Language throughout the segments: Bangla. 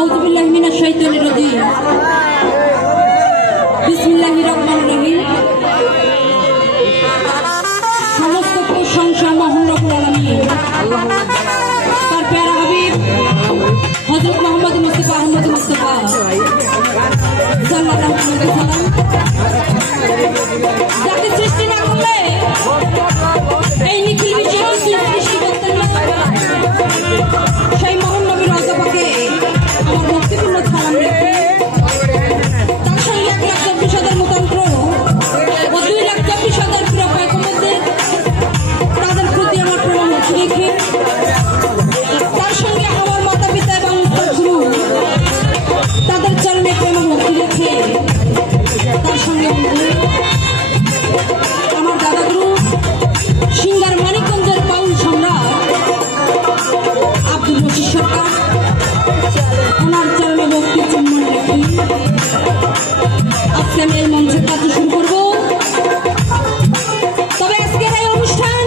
আউযুবিল্লাহি মিনাশ শাইতানির রাজিম। বিসমিল্লাহির রহমানির রহিম। সমস্ত প্রশংসা মহান রব্বুল আলামিন তার প্যারা হাবিব হযরত মুহাম্মদ মুস্তাফা সাল্লাল্লাহু আলাইহি ওয়াসাল্লাম যাকে সৃষ্টি না করলে এই নিখিল বিশ্বের সৃষ্টি করতেন না, সেই মহান নবীর রওজা আমার ভক্তিপূর্ণ সালাম রেখে তার সঙ্গে 1,24,000 মতান্তর ও 2,24,000 প্রিয় পয়গম্বরদের তাদের প্রতি আমার প্রণাম রেখে তার সঙ্গে আমার মাতা পিতা এবং গুরু তাদের চরণে প্রেম ভক্তি রেখে তার সঙ্গে আমার দাদা গুরু সিঙ্গার মানিকগঞ্জের বাউল সম্রাট আব্দুল রশিদ সরকার ওনার চরণে ভক্তি চুম্বন রেখে আজকে আমি এই মঞ্চের কাজ শুরু করব। তবে আজকের এই অনুষ্ঠান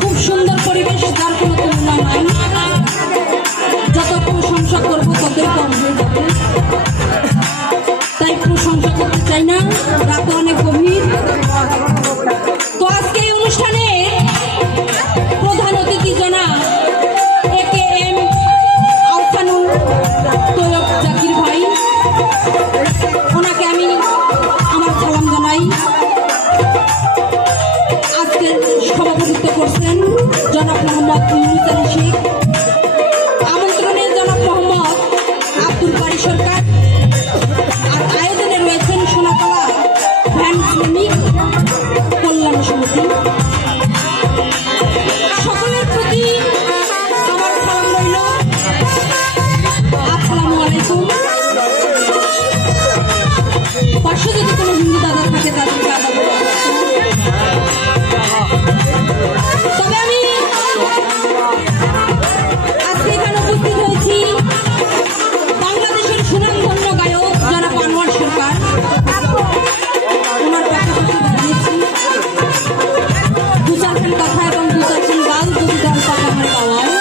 খুব সুন্দর পরিবেশ, যার কোনো তুলনা নাই। যত প্রশংসা করবো ততই কম হয়ে যাবে, তাই প্রশংসা করতে চাই না, রাত অনেক গভীর। তো আজকে এই অনুষ্ঠানে প্রধান অতিথি জনাব AKM আহসানুল তৈয়ব জাকির ভাই, ওনাকে আমি আমার সালাম জানাই। আজকের সভাপতিত্ব করছেন জনাব মোহাম্মদ ইউনুস আলী শেখ, আমন্ত্রণে জনাব মোহাম্মদ আব্দুল বারী সরকার, আর আয়োজনে রয়েছেন সোনাতলা ভ্যান শ্রমিক কল্যাণ সমিতি। সকলের প্রতি আমার সালাম রইল, আসসালামু আলাইকুম। পাশে যদি কোনো হিন্দু দাদা থাকে তাদেরকে আদাব। তবে আমি আজকে এখানে উপস্থিত হয়েছি বাংলাদেশের সুনামধন্য গায়ক জনাব আনোয়ার সরকার, ওনার পাশাপাশি দাঁড়িয়েছি। দু চারখান কথা এবং দু চারখান গান যদি দল পাক আমার গাওয়ায়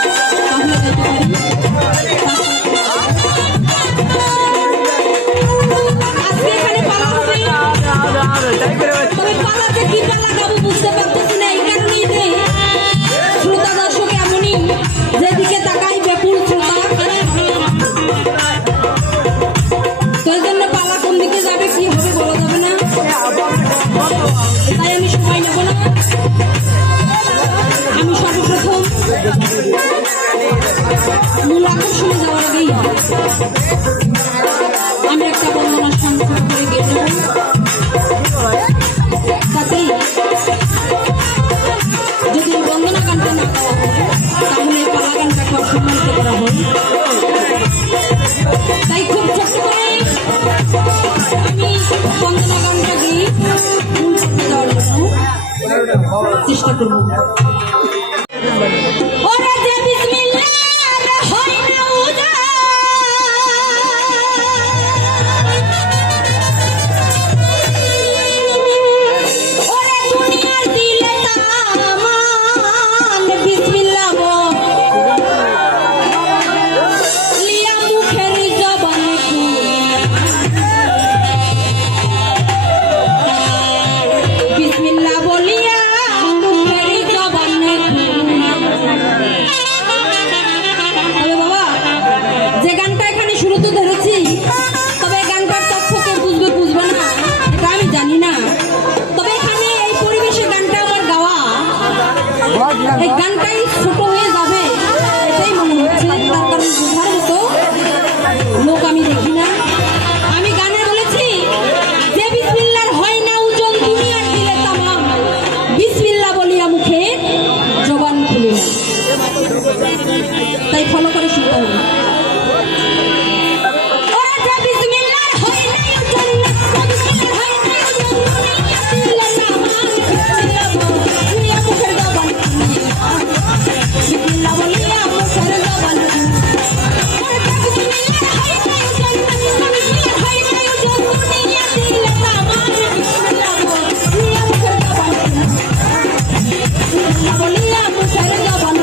তাহলে গাইতে পারি। আজকে এখানে পালা হবে, তবে পালাতে কি পালা গাবো বুঝতে পারতেছি না। এই কারণেই যে শ্রোতা দর্শক এমনই, যেদিকে তাকাই ব্যাকুল শ্রোতা, তো এই জন্য পালা কোন দিকে যাবে কি হবে বলা যাবে না, তাই আমি সময় নেব না। আমি সর্বপ্রথম মূল আকর্ষণে যাওয়ার আগেই আমি একটা বন্দনা সংক্ষেপ করে গিয়ে নেব, তাতেই যদি বন্দনা গানটা না গাওয়া হয় তাহলে পালা গানটাকে অসম্মানিত করা হয়। তাই খুব ছোট্ট করে আমি বন্দনা গানটা দিয়ে মূল পর্বে যাওয়ার জন্য চেষ্টা করব। ওরে যে বিসমিল্লাহ হয় না উদা, ওরে দুনিয়ার দিলে তামান বিসমিল্লাহ লিয়া মুখের জবান বিসমিল্লাহ বলিয়া মুখের জবান। তবে বাবা, যে গানটা এখানে শুরুতে ধরেছি, তবে গানটার তথ্য কে বুঝবে বুঝবে না এটা আমি জানি না। তবে এখানে এই পরিবেশে গানটা আমার গাওয়া, এই গানটাই ছোট হয়ে যাবে এটাই মনে হচ্ছে, তার কারণ বোঝার মতো লোক আমি দেখি না। আমি গানে বলেছি যে বিসমিল্লাহর হয় না ওজন দুনিয়ার দিলে তামাম, বিসমিল্লাহ বলিয়া মুখে জবান খুলে না। তাই ফলো করে শুনতে হবে। ওরে যে বিসমিল্লাহর হয় না ওজন, বিসমিল্লাহর হয় না ওজন দুনিয়ার দিলে তামাম, বিসমিল্লাহ বলিয়া মুখের জবান, বিসমিল্লাহ বলিয়া মুখের জবান। ওরে যে বিসমিল্লাহর হয় না ওজন, বিসমিল্লাহর হয় না ওজন দুনিয়ার দিলে তামাম, বিসমিল্লাহ বলিয়া মুখের জবান, বিসমিল্লাহ বলিয়া মুখের জবান।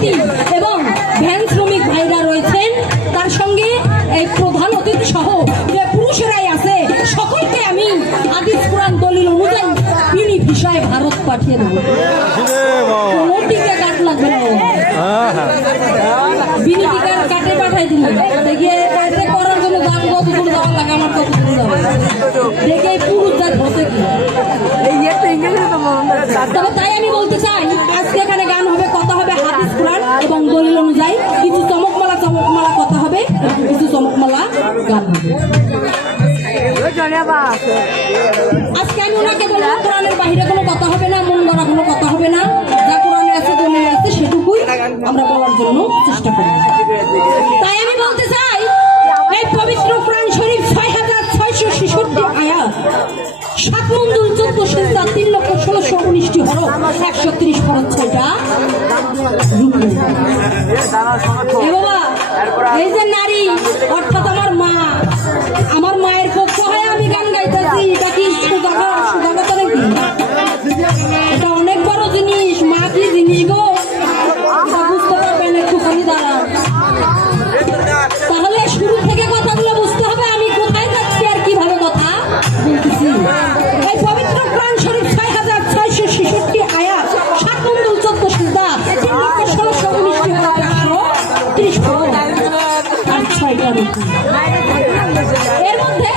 সভাপতি এবং ভ্যান শ্রমিক ভাইরা রয়েছেন, তার সঙ্গে এই প্রধান অতিথি সহ যে পুরুষেরাই আছে, সকলকে আমি হাদিস কোরআন দলিল অনুযায়ী বিনি ভিসায় ভারত পাঠিয়ে দেবো। কোনো টিকা কাট লাগবে না, বিনি টিকার কাটে পাঠাই দিল। দেখে কাটে করার জন্য দাম কত দূর যাওয়ার লাগে, আমার কত দূর যাবে দেখে পুরুষ জাত হতে কি। তবে তাই আমি বলতে চাই, আজকে এখানে গান হবে, কথা হবে হাদিস কোরআন এবং দলিল অনুযায়ী, কিছু চমকমালা কথা হবে, কিছু চমকমালা গান হবে। আজকে আমি ওনাকে বলবো কোরআনের বাইরে কোনো কথা হবে না, মন গড়া কোনো কথা হবে না, যা কোরআনে আছে দলিল আছে সেটুকুই আমরা বলার জন্য চেষ্টা করি। তাই আমি বলতে চাই, এই পবিত্র কোরআন শরীফ ৬,৬৬৬ আয়াত, ৭ মঞ্জুল ১৪ সিজদা ৩,১৬,১৯টি হরফ, ১৩০ ফরজ ৬টা রুকু। এ বাবা, এই যে নারী অর্থাৎ আমার মা, আমার মায়ের পক্ষ হয়ে আমি গান গাইতেছি, এটা কি সুদাগত নাকি? এটা অনেক বড় জিনিস। মা কি জিনিস গো, এটা বুঝতে পারবেন একটুখানি দাঁড়ান। তাহলে শুরু থেকে কথাগুলো বুঝতে হবে, আমি কোথায় যাচ্ছি আর কিভাবে কথা বলতেছি। এই পবিত্র কোরআন শরীফ ৬,৬৬৬ আয়াত, ৭ মঞ্জুল ১৪ সিজদা ৩,১৬,১৯টি হরফ, ১৩০ ফরজ আর ৬টা রুকু। এর মধ্যে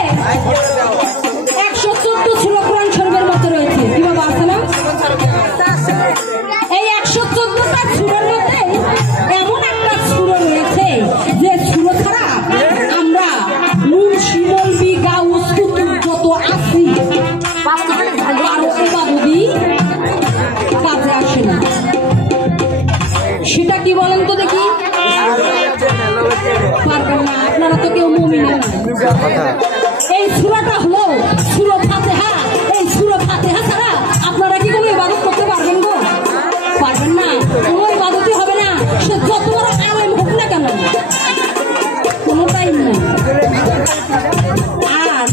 ১১৪ ছিল কোরআন শরীফের মধ্যে রয়েছে, কিভাবে আছে না? এই ১১৪টা সূরার মধ্যে এমন একটা সূরা রয়েছে যে সূরা ছাড়া আমরা মুন্সি মৌলভী গাউস কুতুব যত আছি কারো ইবাদতই কাজে আসে না। সেটা কি বলেন তো দেখি? পারবেন না, আপনারা তো কেউ মুমিন না। এই সূরাটা হলো সূরা ফাতিহা। এই সূরা ফাতিহা ছাড়া আপনারা কি কোনো ইবাদত করতে পারবেন গো? পারবেন না, কোনো ইবাদতই হবে না, সে যত বড় আলেম হোক না কেন, কোনো টাইম নেই। আর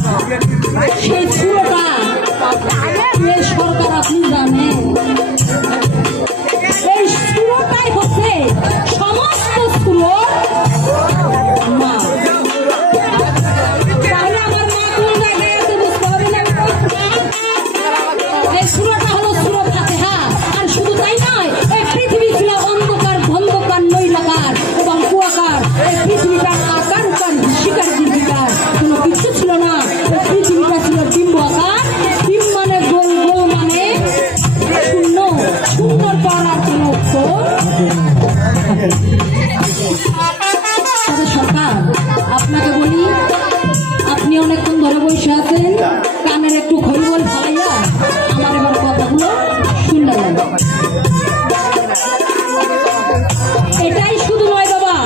সেই সূরাটা এই সরকার আপনি জানেন, এই সূরাটাই হচ্ছে সমস্ত সূরার মা। তাহলে আমার মা কোন জায়গায় আছে বুঝতে হবে না? এই সূরাটা হলো সূরা ফাতিহা। আর শুধু তাই নয়, এই পৃথিবী ছিল অন্ধকার, ধন্ধকার, নৈরাকার এবং কুয়াকার। এই পৃথিবীটার আকার উকার, শিকার জীবিকার কোনো কিছু ছিল না। এই পৃথিবীটা ছিল ডিম্ব আকার। ডিম মানে গোল, গোল মানে শূন্য, শূন্যর পর আর কোনো উত্তর। তবে সরকার, আপনাকে বলি, আপনি অনেকক্ষণ ধরে বসে আছেন, কানের একটু খরিবল ফালাইয়া আমার এবার কথাগুলো শুনতে যান। এটাই শুধু নয় বাবা,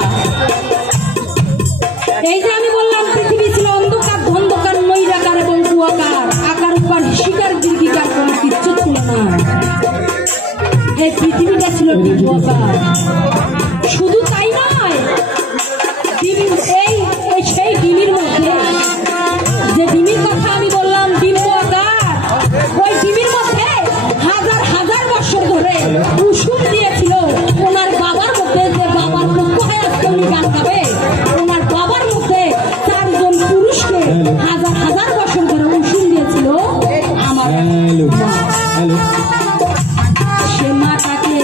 এই যে আমি বললাম পৃথিবী ছিল অন্ধকার, ধন্ধকার, নৈরাকার এবং কুয়াকার। আকার উকার, শিকার দীর্ঘিকার কোনো কিচ্ছু ছিল না। এই পৃথিবীটা ছিল ডিম্বাকার। শুধু তাই নয়, সেই ডিমির মধ্যে যে ডিমির কথা আমি বললাম ডিম্ব আকার, ওই ডিমির মধ্যে হাজার হাজার বছর ধরে কুসুম দিয়েছিল ওনার বাবার মধ্যে। যে বাবার পক্ষ হয়ে আজকে উনি গান গাবে, ওনার বাবার মধ্যে 4 জন পুরুষকে হাজার হাজার বছর ধরে কুসুম দিয়েছিল আমার মা। সে মাটাকে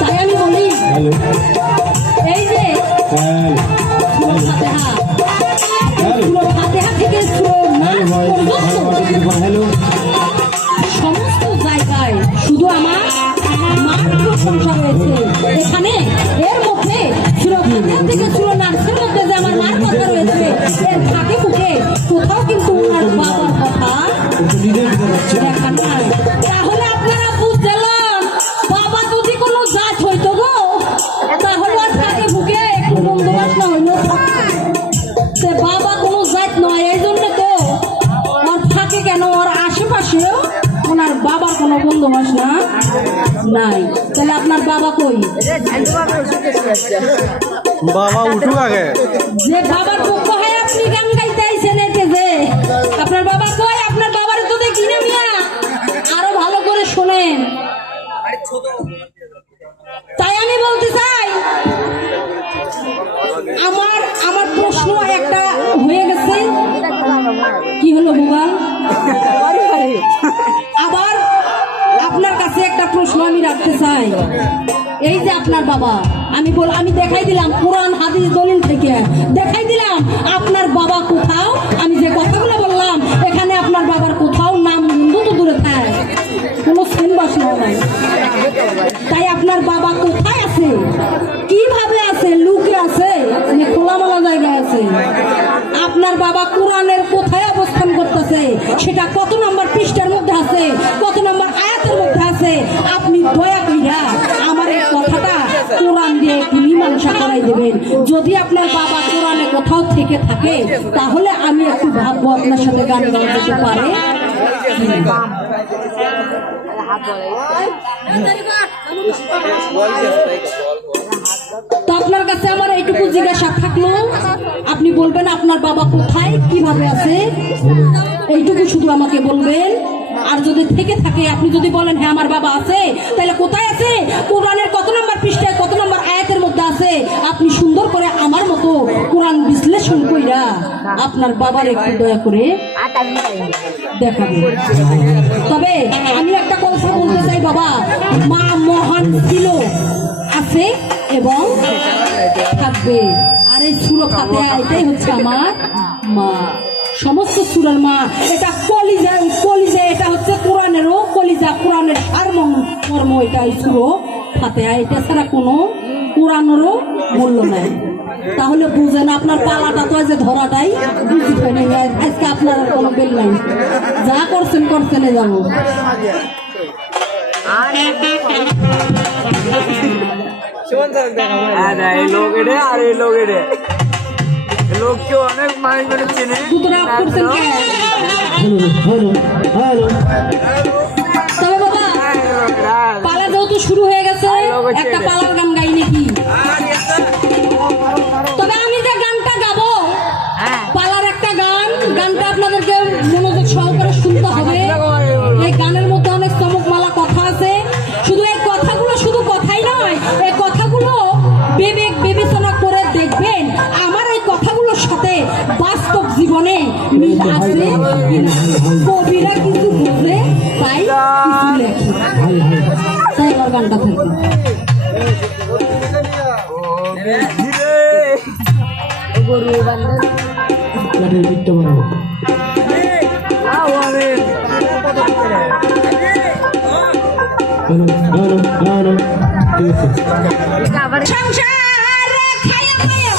তাই আমি বলি, এই যে সূরা ফাতিহা, সূরা ফাতিহা থেকে সূরা নাস পর্যন্ত সমস্ত জায়গায় শুধু আমার মার প্রশংসা রয়েছে। এখানে এর মধ্যে সূরা ফাতিহা থেকে সূরা নাসের মধ্যে যে আমার মার কথা রয়েছে, এর ফাঁকে ফুঁকে কোথাও কিন্তু ওনার বাবার কথা দেখা নাই। তাহলে আপনারা বুঝলেন, বাবা যদি কোনো জাত হইতো গো, তাহলে আর ফাঁকে ফুঁকে একটু বন্দোবস্ত হইল। সে বাবা কোনো জাত নয়, এই জন্য তো ওর থাকে কেন, ওর আশেপাশেও ওনার বাবার কোনো বন্দোবস্ত নাই। তাহলে আপনার বাবা কই? বাবা উঠুক আগে। যে বাবার পক্ষ হয়ে আপনি গান গাইতে আইছেন, এতে যে আপনার বাবা কই? আপনার বাবার তো দেখি না মিয়া। প্রশ্ন আমি রাখতে চাই। এই যে আপনার বাবা, আমি দেখাই দিলাম কোরআন হাদিস দলিল থেকে, দেখাই দিলাম আপনার বাবা কোথাও, আমি যে কথাগুলো বললাম এখানে আপনার বাবার কোথাও নাম হিন্দু তো দূরে থাকে, কোনো সেন বাসনা নাই। তাই আপনার বাবা কোথায় আছে, কিভাবে আছে, লুকে আছে, খোলামেলা জায়গায় আছে? আপনার বাবা কোরআনের কোথায় অবস্থান করতেছে, সেটা কত নম্বর পৃষ্ঠার মধ্যে আছে, কত নম্বর আয়াতের মধ্যে আছে, আপনি দয়া কইরা আমার এই কথাটা কোরআন দিয়ে একটু মীমাংসা করাই দেবেন। যদি আপনার বাবা কোরআনে কোথাও থেকে থাকে তাহলে আমি একটু ভাববো আপনার সাথে গান গাওয়া যেতে পারে। তো আপনার কাছে আমার এইটুকু জিজ্ঞাসা থাকলো, আপনি বলবেন আপনার বাবা কোথায়, কিভাবে আছে, এইটুকু শুধু আমাকে বলবেন। আর যদি থেকে থাকে, আপনি যদি বলেন হ্যাঁ আমার বাবা আছে, তাহলে কোথায় আছে, কোরআনের কত নম্বর পৃষ্ঠায় কত নম্বর আয়াতের মধ্যে আছে, আপনি সুন্দর করে আমার মতো কোরআন বিশ্লেষণ কইরা আপনার বাবার একটু দয়া করে দেখাবেন। তবে আমি একটা কথা বলতে চাই, বাবা মা মহান ছিল, আছে এবং থাকবে। আর এই সুরো খাতে এটাই হচ্ছে আমার মা, সমস্ত সুরের মা। এটা কলিজা, কলিজা এটা হচ্ছে কোরআনেরও কলিজা, কোরআনের সারমর্ম এটা সুরো খাতে, এটা ছাড়া কোনো কোরআনেরও মূল্য নাই। তাহলে বুঝেন আপনার পালাটা তো যে ধরাটাই বুঝতে পারেন, আজকে আপনার আর কোনো বেল নাই, যা করছেন করছেন যাবো। লোককে অনেক মানুষ চেনে। তবে বাবা পালা যেহেতু শুরু হয়ে গেছে, একটা পালার গান গাই নাকি? তবে আমি যে গানটা গাবো পালার একটা গান, গানটা আপনাদেরকে মনোযোগ সহকারে শুনতে হবে। এই গানের মধ্যে অনেক চমকমালা কথা আছে। শুধু এই কথাগুলো শুধু কথাই নয়, এই কথাগুলো বিবেক বিবেচনা করে দেখবেন আমার এই কথাগুলোর সাথে বাস্তব জীবনে মিল আছে কিনা। কবিরা কিছু বুঝে তাই কিছু লেখে, তাই আমার গানটা থাকে। সংসারে খায়া পায়া,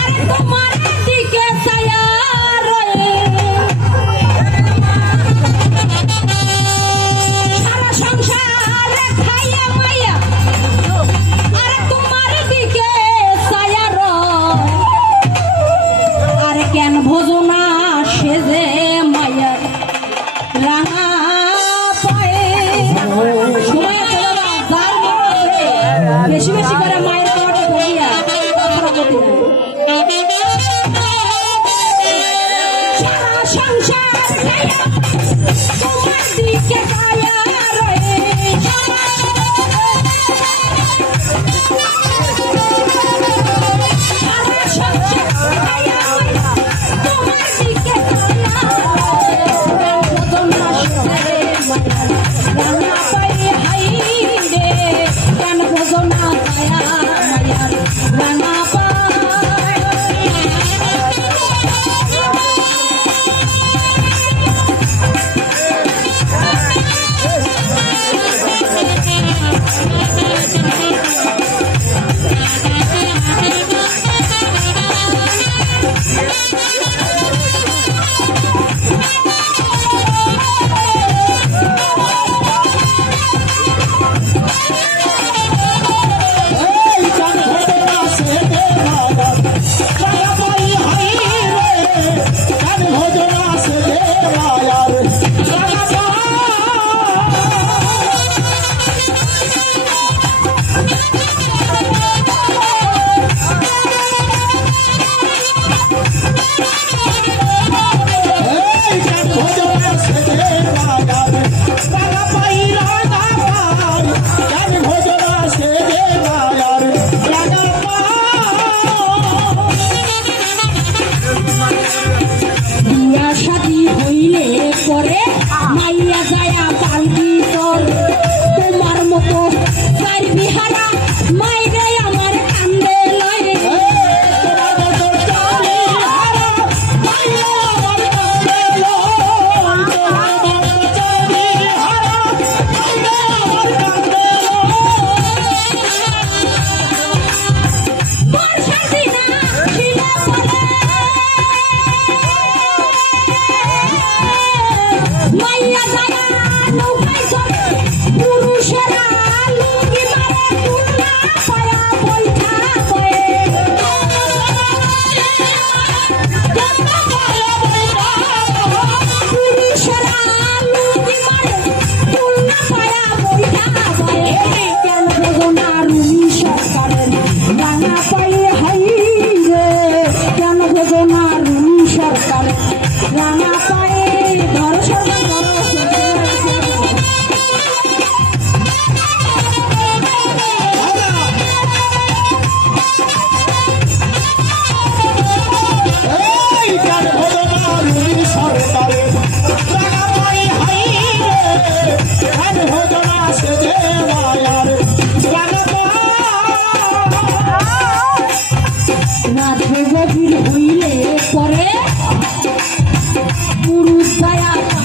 আরে তোমার দিকে ছায়া রয়ে, সারা সংসারে খায়া পায়া, আরে তোমার দিকে ছায়া রয়ে, আরে কেন ভোজনা সেজে মায়া রাঙা পায়ে। বেশি বেশি করে মায়ের পাওয়াটা ধরিয়া সারা সংসার তোমার দিকে ছায়া রয়ে, সারা সংসার তোমার দিকে ছায়া রান্না পাই হাই রে, কেন ভোজনা ছায়া মায়ার রান্না পাই। বিয়া শাদী হইলে পরে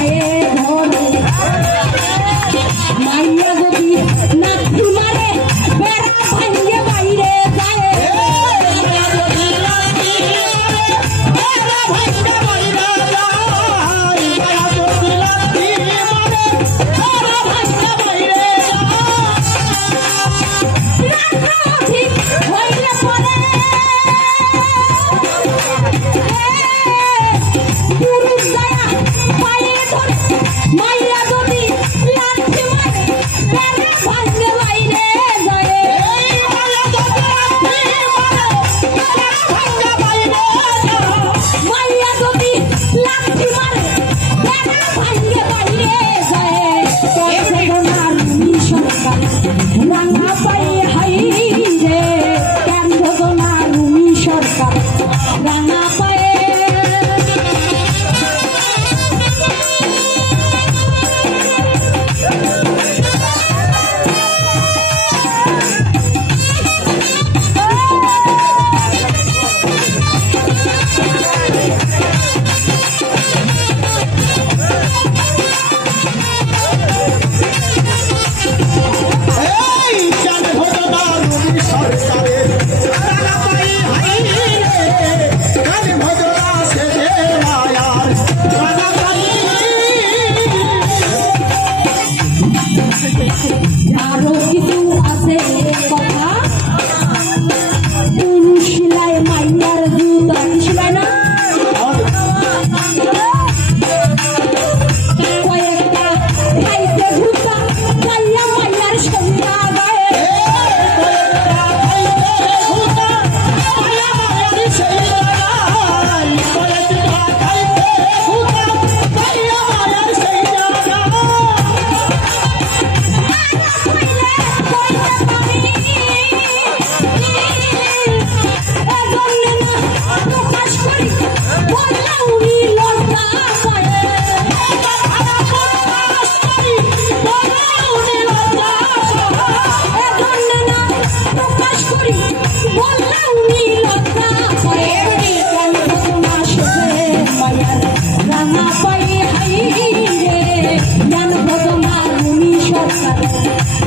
পায়ে ধরে মাইয়া যদি নাতি মারে বেড়া ভাঙ্গে বাইরে যায় ঠিক হইলে পরে পুরুষ দয়া পায়ে ধরে মাইয়া যদি লাঠি মারে বেড়া ভাঙ্গে বাইরে যায় মাইয়া যদি লাঠি মারে বেড়া ভাঙ্গে বাইরে যায় ঘটনার সরকার রাঙা পায়ে হাই রে কেন ঘটনার সরকার রাঙা পায়ে আরো কিছু আছে কথা পুরুষ সিলাই মাইয়ার জুতা কি সিলাই না কয়েকটা খাইতে ঘুরতা মাইয়া মাইয়ার সন্ধ্যা গায়ে প্রকাশ করি বললাম লজ্জা পায় প্রকাশ করি বললাম লজ্জা পায় কেন ঘটনা শেষে মায়ার রাঙা পায়ে হাই রে কেন ঘটনা সরকার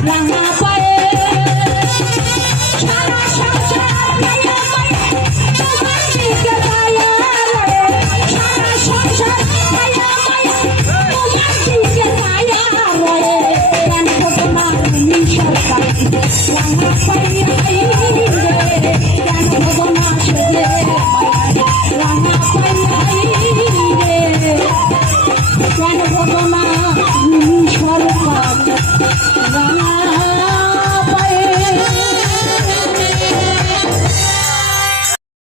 রাঙা পায়ে সারা সংসার মায়া মায়া তোমার দিকে মায়া রে সারা সংসার মায়া মায়া তোমার দিকে মায়া রে কেন ঘটনা সরকার রাঙা পায়ে হাই